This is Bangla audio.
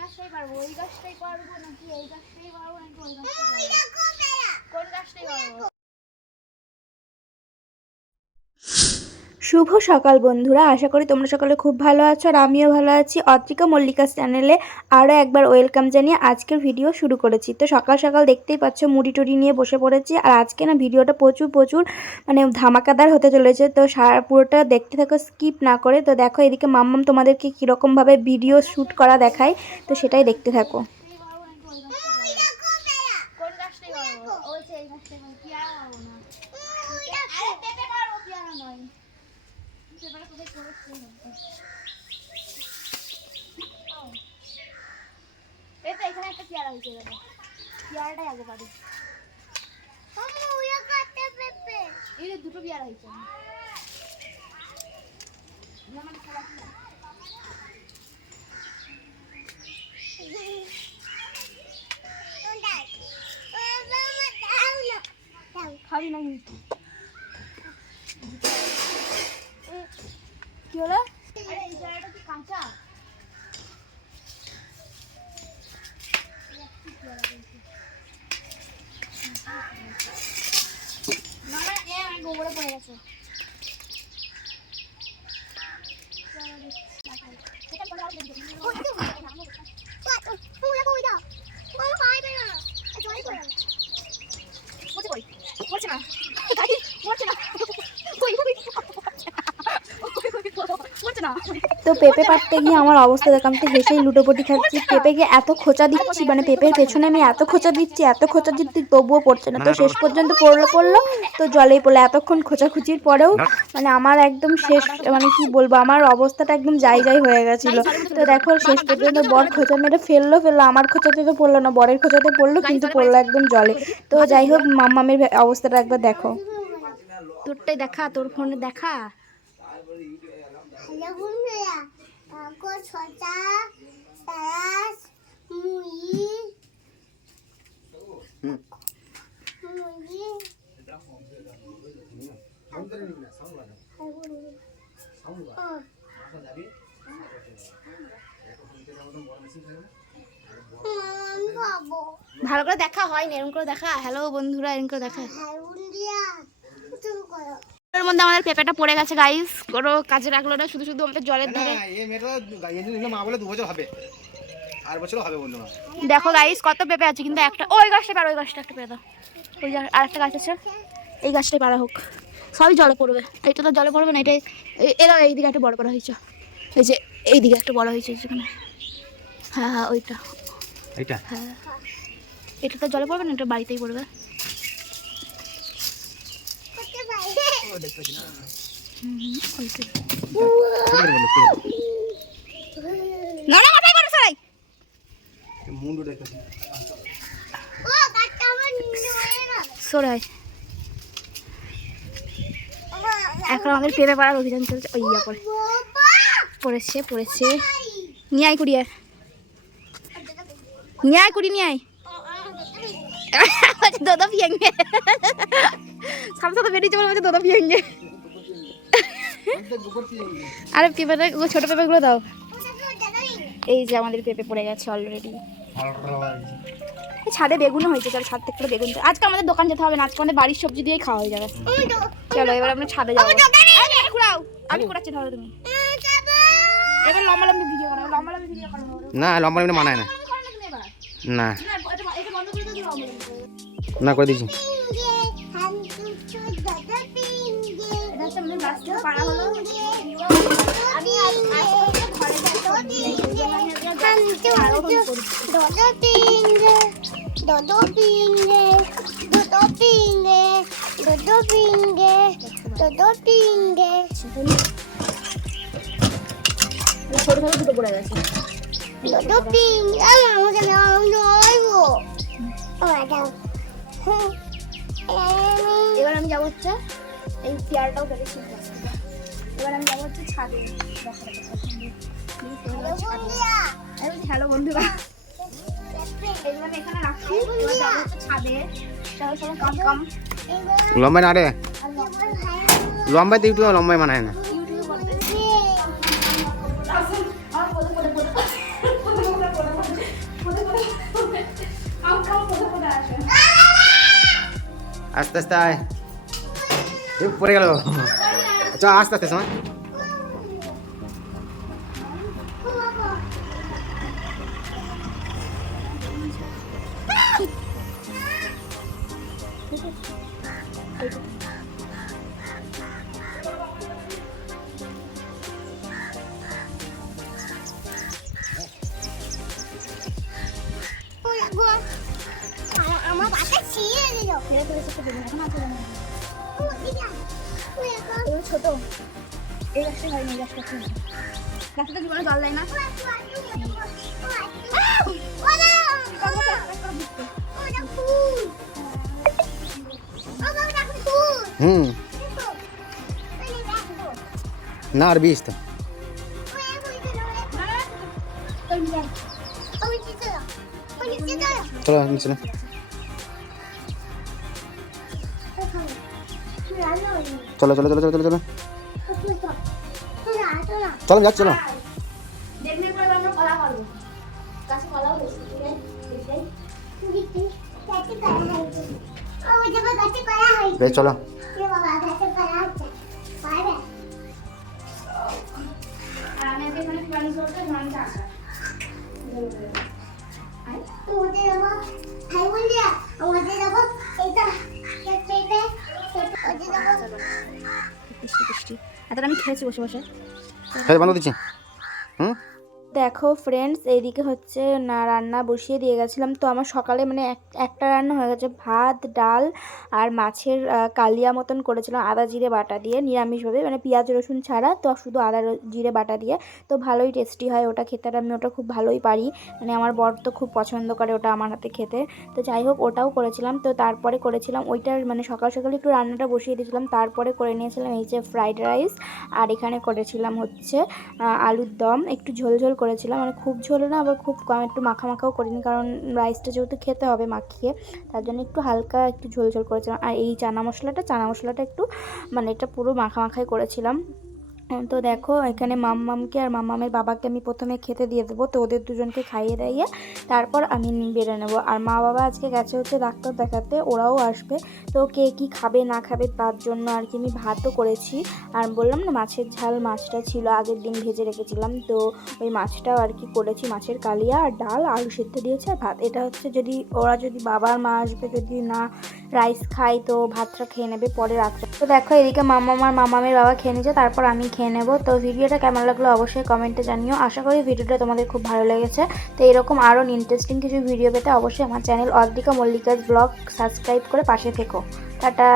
গাছটাই পারবো? ওই গাছটাই পারবো নাকি এই গাছটাই পারবো নাকি ওই গাছটাই পারবো? কোন গাছটাই পারবো? শুভ সকাল বন্ধুরা, আশা করি তোমরা সকলে খুব ভালো আছো আর আমিও ভালো আছি। অত্রিকা মল্লিকা চ্যানেলে আরও একবার ওয়েলকাম জানিয়ে আজকের ভিডিও শুরু করেছি। তো সকাল সকাল দেখতেই পাচ্ছ মুড়ি টুড়ি নিয়ে বসে পড়েছি। আর আজকে না ভিডিওটা প্রচুর মানে ধামাকাদার হতে চলেছে। তো পুরোটা দেখতে থাকো স্কিপ না করে। তো দেখো এদিকে মাম্মাম তোমাদেরকে কীরকমভাবে ভিডিও শ্যুট করা দেখায়, তো সেটাই দেখতে থাকো। এখানে একটা পেয়ারা হয়েছে, দেখো পেয়ারাটাই আগে পারি। এই যে দুটো পেয়ারা হয়েছে। খাবি না কিন্তু কি হলো? আরে এই পেয়ারাটা কি কাঁচা? গোবরে পড়ে গেছে। তো পেঁপে পাড়তে গিয়ে আমার অবস্থা দেখো, আমি তো হেসেই লুটোপুটি খাচ্ছি। পেঁপেকে এত খোঁচা দিচ্ছি, মানে পেঁপের পেছনে আমি এত খোঁচা দিচ্ছি তবুও পড়ছে না। তো শেষ পর্যন্ত পড়লো তো জলেই পড়লো। এতক্ষণ খোঁচাখুচির পরেও মানে আমার একদম শেষ, মানে কি বলবো, আমার অবস্থাটা একদম যাই হয়ে গেছিলো। তো দেখো শেষ পর্যন্ত বর খোঁচা মেরে ফেললো। আমার খোঁচাতে তো পড়লো না, বরের খোঁচাতে পড়লো, কিন্তু পড়লো একদম জলে। তো যাই হোক, মাম্মামের অবস্থাটা একবার দেখো। তোরটাই দেখা, তোর ফোনে দেখা। হ্যালো বন্ধুরা, কাকু ছটা তারাস মুই ভালো করে দেখা হয়নি, এরকম করে দেখা। হ্যালো বন্ধুরা, এরকম করে দেখা। এর মধ্যে আমাদের পেঁপেটা পড়ে গেছে গাইস, কোনো কাজে রাখলো না, শুধু আমাদের জলের ধারে। দেখো গাইস কত পেঁপে আছে, কিন্তু একটা ওই গাছটা পারো, ওই গাছটা একটা পেয়ে দাও। ওই আর একটা গাছ আছে, এই গাছটাই পারা হোক। সবই জলে পড়বে, এইটা তো জলে পড়বে না। এটাই এরা এইদিকে একটা বড় হয়েছে, এই যে এইদিকে একটা বড় হয়েছে যেখানে। হ্যাঁ ওইটা, এইটা হ্যাঁ, এটা তো জলে পড়বে না, এটা বাড়িতেই পড়বে। এখন আমাদের পেঁপে পাড়ার অভিযান চলছে। ওই ইয়া পড়েছে নিয়ে আয় কুড়িয়ে, নিয়ে আয় কুড়ি, নিয়ে আয়। দাদা পিয়াঙ্গে সামনে বেরিয়েছে বলে দাদা পিয়াঙ্গে। আরে পেঁপেটা, ছোট পেঁপেগুলো দাও। এই যে আমাদের পেঁপে পড়ে গেছে অলরেডি। ছাদে বেগুনও হয়েছে, চলো ছাদ থেকে বেগুন। আজকে আমাদের দোকান যেতে হবে না, আজকে আমাদের বাড়ির সবজি দিয়েই খাওয়া হয়ে যাবে। চলো এবার আমরা ছাদে যাবো। আমি করাচ্ছি, ধরো তুমি। এবার লম্বা ভিডিও করো, না লম্বা মানায় না, না না করে দিচ্ছি। দুটো পড়ে গেছে। এবার আমি যাবো হচ্ছে এই পেয়ারটাও কেটেছি। এবার আমি যাবো হচ্ছে ছাদে। হ্যালো বন্ধুরা, এখানে রাখছি। এবার যাবো হচ্ছে ছাদে। লম্বাই না রে, লম্বাইতে ইউটিউবে লম্বাই মানায় না। আস্তে আস্তে আয়, পড়ে গেল। চ আস্তে আস্তে সময়। আমার বাতা ছিঁড়ে দিল। ফেলে ফেলেছে তো এখন আছে না। এগুলো ছোট, এই গাছটা হয়নি, এই গাছটা ছিল। গাছটা জীবনে জল দেয় না। হুম, না আর বিষ তো। চলো নিচে না। চলো চলো চলো চলো চলো চলো চলো যাচ্ছি চলো। বেশ চলো। আমি খেয়েছি বসে বসে। বান্ধব দিচ্ছি। হুম, দেখো ফ্রেন্ডস, এইদিকে হচ্ছে না রান্না বসিয়ে দিয়ে গেছিলাম। তো আমার সকালে মানে একটা রান্না হয়ে গেছে, ভাত ডাল আর মাছের কালিয়া মতন করেছিলাম আদা জিরে বাটা দিয়ে, নিরামিষভাবে মানে পেঁয়াজ রসুন ছাড়া, তো শুধু আদা জিরে বাটা দিয়ে। তো ভালোই টেস্টি হয় ওটা খেতে, আর আমি ওটা খুব ভালোই পারি, মানে আমার বর তো খুব পছন্দ করে ওটা আমার হাতে খেতে। তো যাই হোক, ওটাও করেছিলাম। তো তারপরে করেছিলাম ওইটার মানে সকাল সকালে একটু রান্নাটা বসিয়ে দিয়েছিলাম, তারপরে করে নিয়েছিলাম এই যে ফ্রাইড রাইস, আর এখানে করেছিলাম হচ্ছে আলুর দম, একটু ঝোল ঝোল করেছিলাম, মানে খুব ঝোল না আবার খুব কম, একটু মাখা মাখাও করিনি, কারণ রাইসটা যেহেতু খেতে হবে মাখিয়ে, তার জন্য একটু হালকা একটু ঝোল ঝোল করেছিলাম। আর এই চানা মশলাটা একটু মানে এটা পুরো মাখা মাখাই করেছিলাম। তো দেখো এখানে মাম্মামকে আর মাম্মামের বাবাকে আমি প্রথমে খেতে দিয়ে দেবো, তো ওদের দুজনকে খাইয়ে দাইয়ে তারপর আমি বেড়ে নেবো। আর মা বাবা আজকে গেছে হচ্ছে ডাক্তার দেখাতে, ওরাও আসবে। তো কে কী খাবে না খাবে তার জন্য আর কি আমি ভাতও করেছি, আর বললাম না মাছের ঝাল, মাছটা ছিল আগের দিন ভেজে রেখেছিলাম, তো ওই মাছটাও আর কি করেছি, মাছের কালিয়া আর ডাল আলু সেদ্ধ দিয়েছে আর ভাত। এটা হচ্ছে যদি ওরা যদি বাবা আর মা আসবে, যদি না রাইস খাই তো ভাতটা খেয়ে নেবে পরে রাত্রে। তো দেখো এদিকে মামামের বাবা খেয়ে নিয়েছে, তারপর আমি খেয়ে নেবো। তো ভিডিওটা কেমন লাগলো অবশ্যই কমেন্টে জানিও। আশা করি ভিডিওটা তোমাদের খুব ভালো লেগেছে। তো এরকম আরও ইন্টারেস্টিং কিছু ভিডিও পেতে অবশ্যই আমার channel Adrika Mallika's blog subscribe করে পাশে থেকো। টাটা।